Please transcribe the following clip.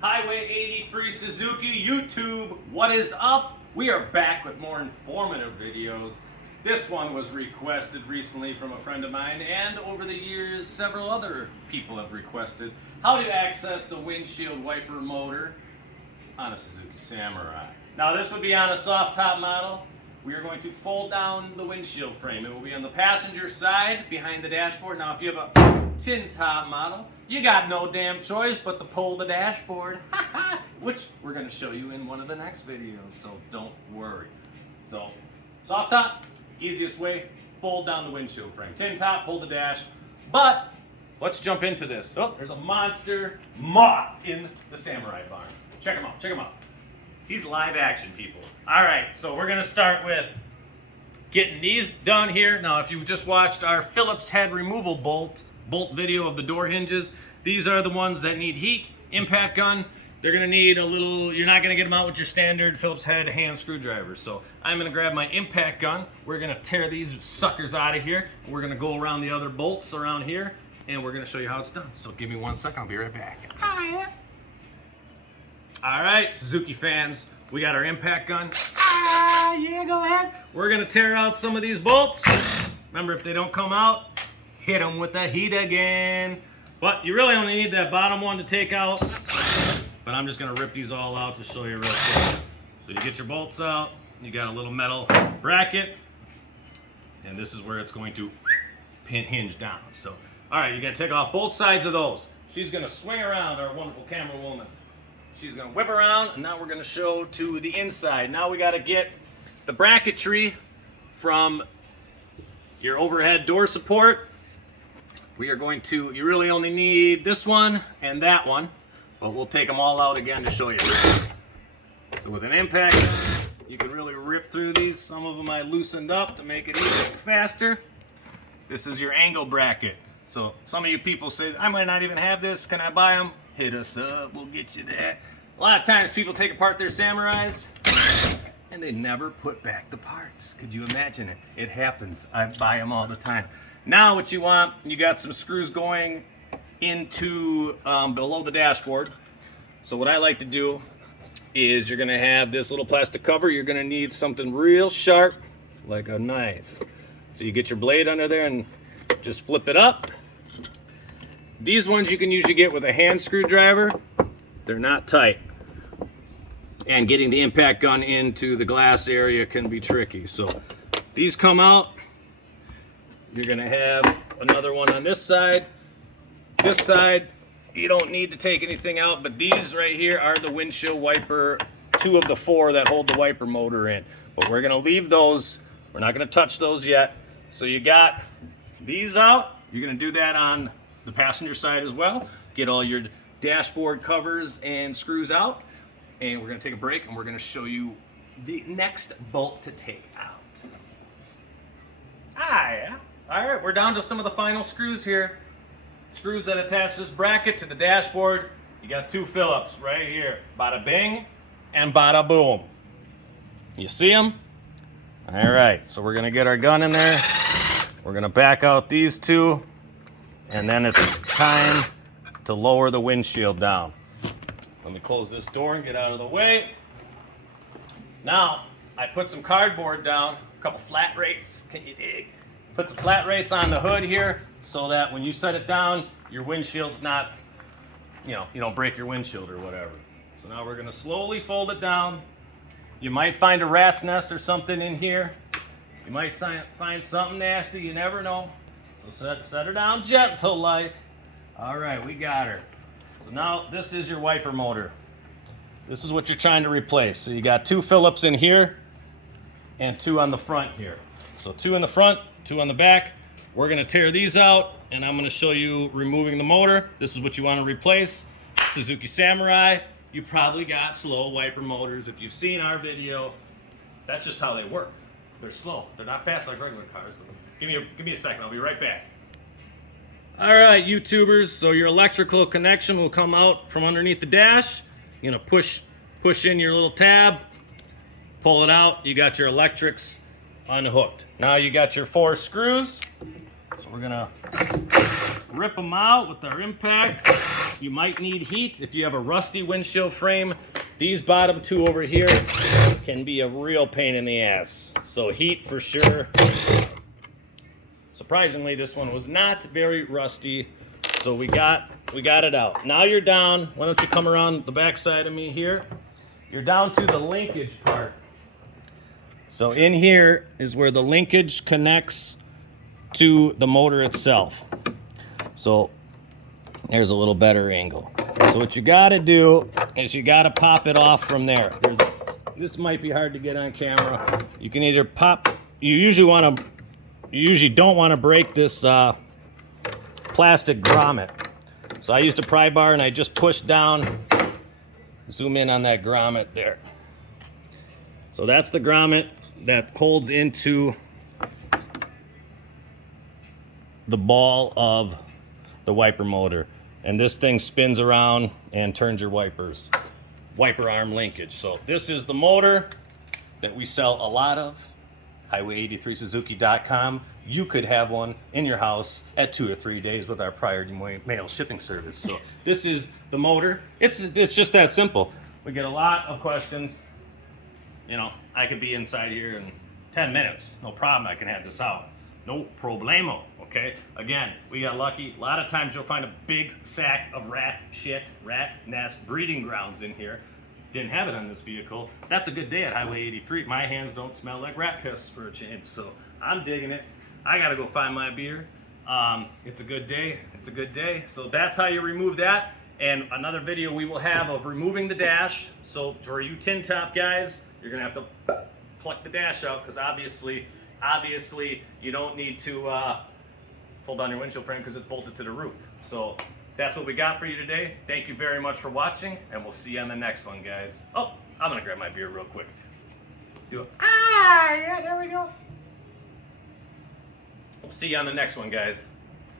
Highway 83 Suzuki YouTube, what is up? We are back with more informative videos. This one was requested recently from a friend of mine, and over the years several other people have requested how to access the windshield wiper motor on a Suzuki Samurai. Now this would be on a soft top model. We are going to fold down the windshield frame. It will be on the passenger side behind the dashboard. Now if you have a tin top model, you got no damn choice but to pull the dashboard, which we're going to show you in one of the next videos, so don't worry. So soft top, easiest way, fold down the windshield frame. Tin top, pull the dash. But let's jump into this. Oh, there's a monster moth in the Samurai barn. Check him out, check him out. He's live action, people. All right, so we're gonna start with getting these done here. Now, if you've just watched our Phillips head removal bolt video of the door hinges, these are the ones that need heat, impact gun. They're gonna need a little, you're not gonna get them out with your standard Phillips head hand screwdriver. So I'm gonna grab my impact gun. We're gonna tear these suckers out of here. We're gonna go around the other bolts around here, and we're gonna show you how it's done. So give me 1 second, I'll be right back. All right, Suzuki fans, we got our impact gun. Yeah, go ahead. We're gonna tear out some of these bolts. Remember, if they don't come out, hit them with the heat again. But you really only need that bottom one to take out. But I'm just gonna rip these all out to show you real quick. So you get your bolts out, you got a little metal bracket, and this is where it's going to hinge down. So, all right, you gotta take off both sides of those. She's gonna swing around, our wonderful camera woman. She's gonna whip around, and now we're gonna show to the inside. Now we gotta get the bracketry from your overhead door support. We are going to, you really only need this one and that one, but we'll take them all out again to show you. So with an impact, you can really rip through these. Some of them I loosened up to make it even faster. This is your angle bracket. So some of you people say, I might not even have this, can I buy them? Hit us up, we'll get you that. A lot of times people take apart their Samurais and they never put back the parts. Could you imagine it? It happens. I buy them all the time. Now what you want, you got some screws going into below the dashboard. So what I like to do is you're gonna have this little plastic cover. You're gonna need something real sharp, like a knife. So you get your blade under there and just flip it up. These ones you can usually get with a hand screwdriver. They're not tight. And getting the impact gun into the glass area can be tricky. So these come out. You're gonna have another one on this side. This side, you don't need to take anything out, but these right here are the windshield wiper, 2 of the 4 that hold the wiper motor in. But we're gonna leave those. We're not gonna touch those yet. So you got these out. You're gonna do that on the passenger side as well. Get all your dashboard covers and screws out, and we're going to take a break, and we're going to show you the next bolt to take out. Yeah. All right, we're down to some of the final screws here. Screws that attach this bracket to the dashboard. You got 2 Phillips right here. Bada bing and bada boom. You see them? All right, so we're going to get our gun in there. We're going to back out these 2. And then it's time to lower the windshield down. Let me close this door and get out of the way. Now, I put some cardboard down, a couple flat rates, can you dig? Put some flat rates on the hood here so that when you set it down, your windshield's not, you don't break your windshield or whatever. So now we're gonna slowly fold it down. You might find a rat's nest or something in here. You might find something nasty, you never know. So set her down gentle like. All right, we got her. So now this is your wiper motor. This is what you're trying to replace. So you got 2 Phillips in here and 2 on the front here. So 2 in the front, 2 on the back. We're gonna tear these out, and I'm gonna show you removing the motor. This is what you wanna replace. Suzuki Samurai. You probably got slow wiper motors. If you've seen our video, that's just how they work. They're slow. They're not fast like regular cars. But give me a second, I'll be right back. All right, YouTubers, so your electrical connection will come out from underneath the dash. You're gonna push in your little tab, pull it out, you got your electrics unhooked. Now you got your 4 screws, so we're gonna rip them out with our impact. You might need heat if you have a rusty windshield frame. These bottom two over here can be a real pain in the ass. So heat for sure. Surprisingly, this one was not very rusty, so we got it out. Now you're down. Why don't you come around the back side of me here? You're down to the linkage part. So in here is where the linkage connects to the motor itself. So there's a little better angle. So what you got to do is you got to pop it off from there. This might be hard to get on camera. You can either pop. You usually don't want to break this plastic grommet. So I used a pry bar and I just pushed down. Zoom in on that grommet there. So that's the grommet that holds into the ball of the wiper motor. And this thing spins around and turns your wipers. Wiper arm linkage. So this is the motor that we sell a lot of. Highway83Suzuki.com. You could have one in your house at 2 or 3 days with our priority mail shipping service. So this is the motor. It's just that simple. We get a lot of questions. You know, I could be inside here in 10 minutes. No problem. I can have this out. No problemo. Okay. Again, we got lucky. A lot of times you'll find a big sack of rat nest breeding grounds in here. Didn't have it on this vehicle. That's a good day at Highway 83. My hands don't smell like rat piss for a change, so I'm digging it. I gotta go find my beer. It's a good day. It's a good day. So that's how you remove that. And another video we will have of removing the dash. So for you tin top guys, you're gonna have to pluck the dash out because obviously you don't need to pull down your windshield frame because it's bolted to the roof. So that's what we got for you today. Thank you very much for watching, and we'll see you on the next one, guys. Oh, I'm gonna grab my beer real quick. Do it. Ah, yeah, there we go. We'll see you on the next one, guys.